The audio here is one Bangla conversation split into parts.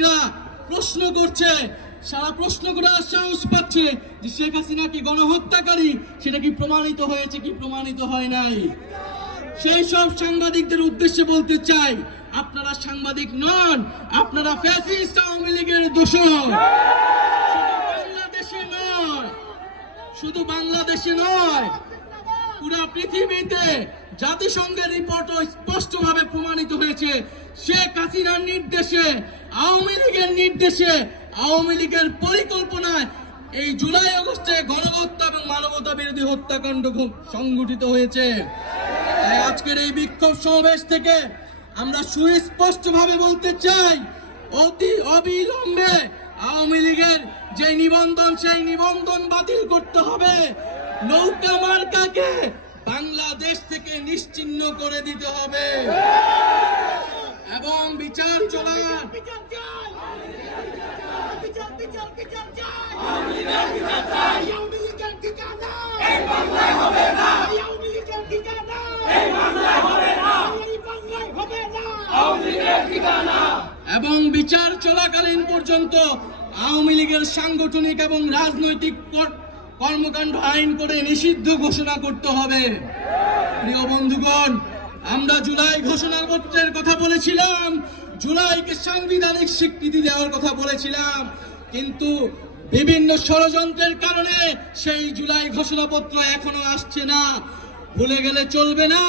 সাংবাদিকরা প্রশ্ন করছে, সারা প্রশ্ন করার সাহস পাচ্ছে যে শেখ হাসিনা কি গণহত্যাকারী? সেটা কি প্রমাণিত হয়েছে, কি প্রমাণিত হয় নাই? সেই সব সাংবাদিকদের উদ্দেশ্যে বলতে চাই, আপনারা সাংবাদিক নন, আপনারা ফ্যাসিস্ট আওয়ামী লীগের দোষর। বাংলাদেশে নয়, শুধু বাংলাদেশে নয়, পুরা পৃথিবীতে জাতিসংঘের রিপোর্টও স্পষ্টভাবে প্রমাণিত হয়েছে, শেখ হাসিনার নির্দেশে আওয়ামী লীগের নির্দেশে, আওয়ামী লীগের পরিকল্পনায় এই জুলাই আগস্টে গণহত্যা এবং মানবতা বিরোধী হত্যাকাণ্ড সংঘটিত হয়েছে। আজকের এই বিক্ষোভ সমাবেশ থেকে আমরা সুস্পষ্টভাবে বলতে চাই, অতি অবিলম্বে আওয়ামী লীগের যে নিবন্ধন, সেই নিবন্ধন বাতিল করতে হবে। নৌকা মার্কাকে বাংলাদেশ থেকে নিশ্চিহ্ন করে দিতে হবে। এবং বিচার চলার বিচার চাই বিচার বিচার বিচার চাই আওয়ামী লীগের ঠিকানা এই বাংলায় হবে না আওয়ামী লীগের ঠিকানা এই বাংলায় হবে না এই বাংলায় হবে না এবং বিচার চলাকালীন পর্যন্ত আওয়ামী লীগের সাংগঠনিক এবং রাজনৈতিক কর্মকাণ্ড আইন করে নিষিদ্ধ ঘোষণা করতে হবে। প্রিয় বন্ধুগণ আমরা জুলাই ঘোষণাপত্রের কথা বলেছিলাম, জুলাইকে সাংবিধানিক স্বীকৃতি দেওয়ার কথা বলেছিলাম, কিন্তু বিভিন্ন ষড়যন্ত্রের কারণে সেই জুলাই ঘোষণাপত্র এখনও আসছে না। ভুলে গেলে চলবে না,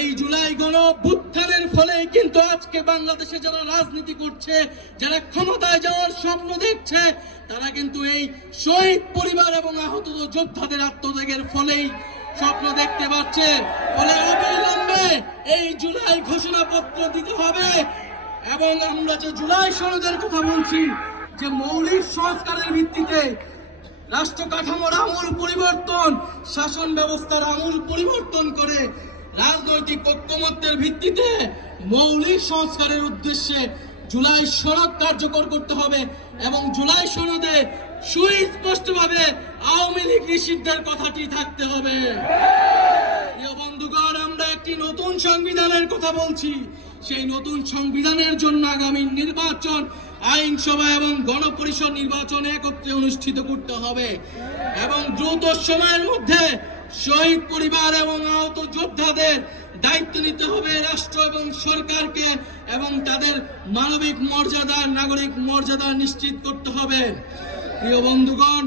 এই জুলাই গণ অভ্যুত্থানের ফলে কিন্তু আজকে বাংলাদেশে যারা রাজনীতি করছে, যারা ক্ষমতায় যাওয়ার স্বপ্ন দেখছে, তারা কিন্তু এই শহীদ পরিবার এবং আহত যোদ্ধাদের আত্মত্যাগের ফলেই স্বপ্ন দেখতে পাচ্ছে ফলে অবিলম্বে এই জুলাই ঘোষণাপত্র দিতে হবে। এবং আমরা যে জুলাই সনদের কথা বলছি, যে মৌলিক সংস্কারের ভিত্তিতে রাষ্ট্র কাঠামোর আমূল পরিবর্তন, শাসন ব্যবস্থার আমূল পরিবর্তন করে রাজনৈতিক ঐক্যমত্যের ভিত্তিতে মৌলিক সংস্কারের উদ্দেশ্যে জুলাই সনদ কার্যকর করতে হবে। এবং জুলাই সনদে সুস্পষ্টভাবে আওয়ামী লীগ নিষিদ্ধের কথাটি থাকতে হবে। বন্ধুগণ, আমরা একটি নতুন সংবিধানের কথা বলছি। সেই নতুন সংবিধানের জন্য আগামী নির্বাচন, আইনসভা এবং গণপরিষদ নির্বাচন একত্রে অনুষ্ঠিত করতে হবে। এবং দ্রুত সময়ের মধ্যে শহীদ পরিবার এবং আহত যোদ্ধাদের দায়িত্ব নিতে হবে রাষ্ট্র এবং সরকারকে এবং তাদের মানবিক মর্যাদা, নাগরিক মর্যাদা নিশ্চিত করতে হবে। প্রিয় বন্ধুগণ